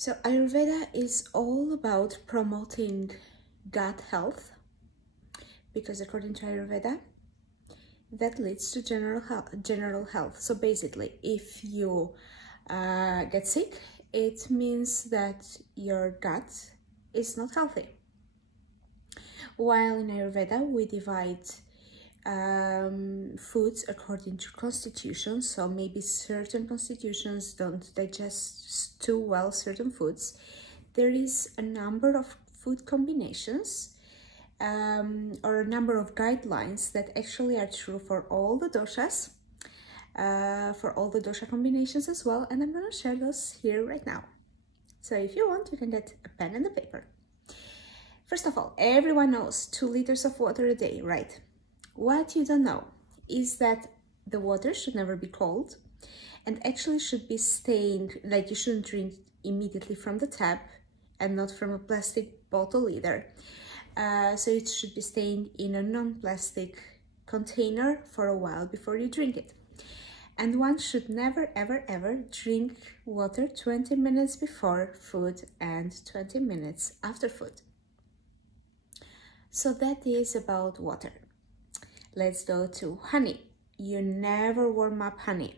So Ayurveda is all about promoting gut health, because according to Ayurveda, that leads to general health. So basically, if you get sick, it means that your gut is not healthy. While in Ayurveda, we divide foods according to constitution. So maybe certain constitutions don't digest too well certain foods. There is a number of food combinations or a number of guidelines that actually are true for all the doshas, for all the dosha combinations as well, and I'm going to share those here right now. So if you want, you can get a pen and a paper. First of all, everyone knows 2 liters of water a day, right? What you don't know is that the water should never be cold and actually should be staying, like you shouldn't drink immediately from the tap and not from a plastic bottle either. So it should be staying in a non-plastic container for a while before you drink it. And one should never, ever, ever drink water 20 minutes before food and 20 minutes after food. So that is about water. Let's go to honey. You never warm up honey.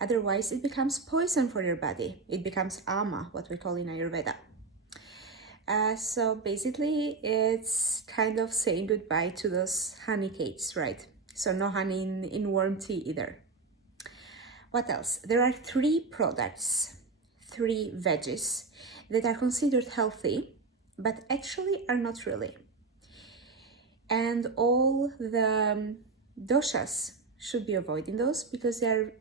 Otherwise, it becomes poison for your body. It becomes ama, what we call in Ayurveda. So basically, it's kind of saying goodbye to those honey cakes, right? So no honey in warm tea either. What else? There are 3 products, 3 veggies that are considered healthy, but actually are not really. And all the doshas should be avoiding those because they're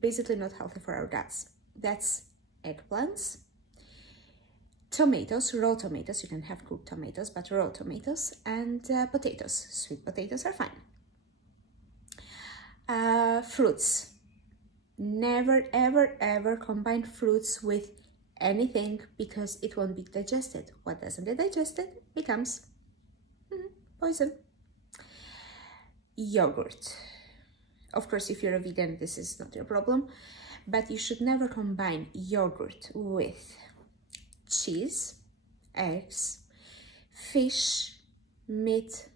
basically not healthy for our guts. That's eggplants, tomatoes, raw tomatoes, you can have cooked tomatoes, but raw tomatoes, and potatoes. Sweet potatoes are fine. Fruits. Never, ever, ever combine fruits with anything because it won't be digested. What doesn't get digested becomes poison. Yogurt. Of course, if you're a vegan, this is not your problem, but you should never combine yogurt with cheese, eggs, fish, meat,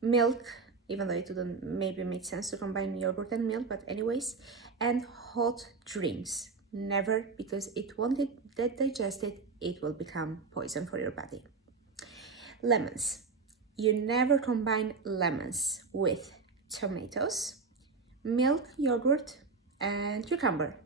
milk, even though it wouldn't maybe make sense to combine yogurt and milk, but anyways, and hot drinks. Never, because it won't get digested, it will become poison for your body. Lemons. You never combine lemons with tomatoes, milk, yogurt, and cucumber.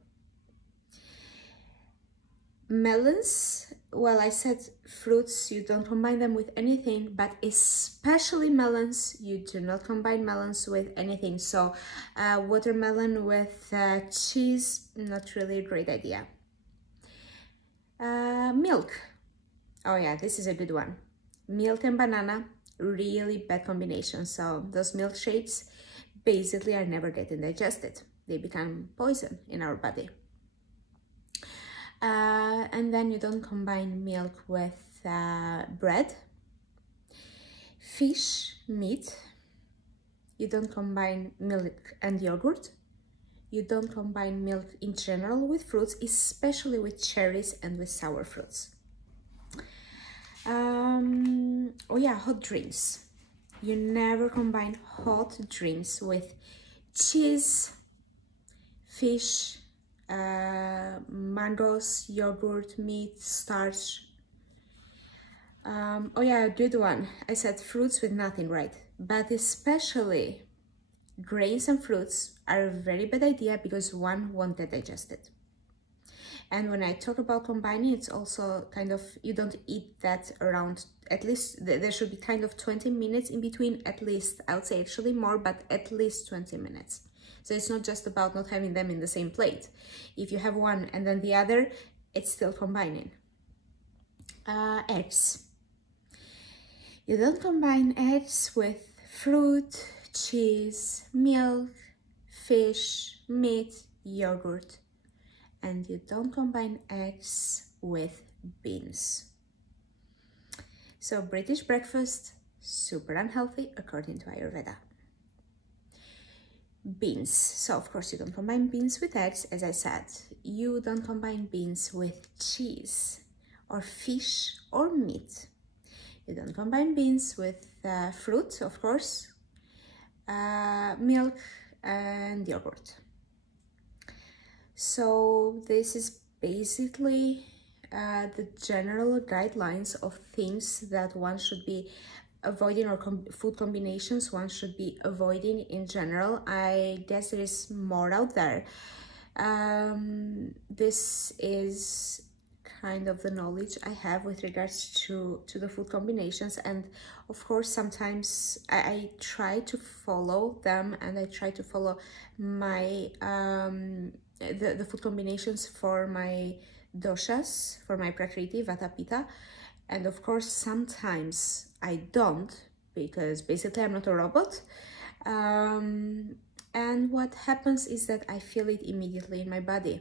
Melons, well, I said fruits, you don't combine them with anything, but especially melons, you do not combine melons with anything. So watermelon with cheese, not really a great idea. Milk. Oh yeah, this is a good one. Milk and banana, really bad combination. So those milkshakes basically are never getting digested. They become poison in our body. And then you don't combine milk with bread, fish, meat. You don't combine milk and yogurt. You don't combine milk in general with fruits, especially with cherries and with sour fruits. Oh yeah, hot drinks. You never combine hot drinks with cheese, fish, mangoes, yogurt, meat, starch. Oh yeah, a good one. I said fruits with nothing, right? But especially grains and fruits are a very bad idea because one won't get digested. And when I talk about combining, it's also kind of, you don't eat that around, at least there should be kind of 20 minutes in between, at least. I would say actually more, but at least 20 minutes. So it's not just about not having them in the same plate. If you have one and then the other, it's still combining. Eggs. You don't combine eggs with fruit, cheese, milk, fish, meat, yogurt. And you don't combine eggs with beans. So British breakfast, super unhealthy according to Ayurveda. beans. So of course you don't combine beans with eggs, as I said. You don't combine beans with cheese or fish or meat. You don't combine beans with fruit, of course, milk and yogurt. So this is basically the general guidelines of things that one should be avoiding, or food combinations one should be avoiding in general. I guess there is more out there. This is kind of the knowledge I have with regards to the food combinations, and of course sometimes I try to follow them, and I try to follow my the food combinations for my doshas, for my prakriti, vata, pitta, and of course sometimes I don't, because basically I'm not a robot. And what happens is that I feel it immediately in my body.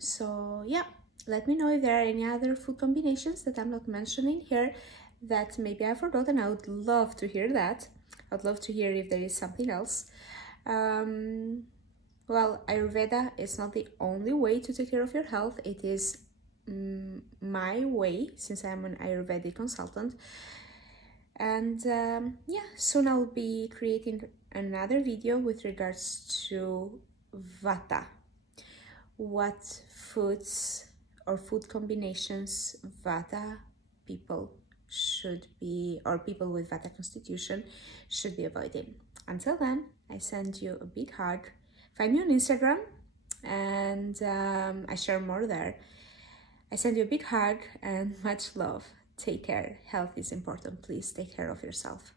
So yeah, let me know if there are any other food combinations that I'm not mentioning here that maybe I forgot, and I would love to hear that. I'd love to hear if there is something else. Well, Ayurveda is not the only way to take care of your health. It is my way, since I'm an Ayurvedic consultant. And yeah, soon I'll be creating another video with regards to Vata. What foods or food combinations Vata people should be, or people with Vata constitution should be avoiding. Until then, I send you a big hug. Find me on Instagram, and I share more there. I send you a big hug and much love. Take care. Health is important. Please take care of yourself.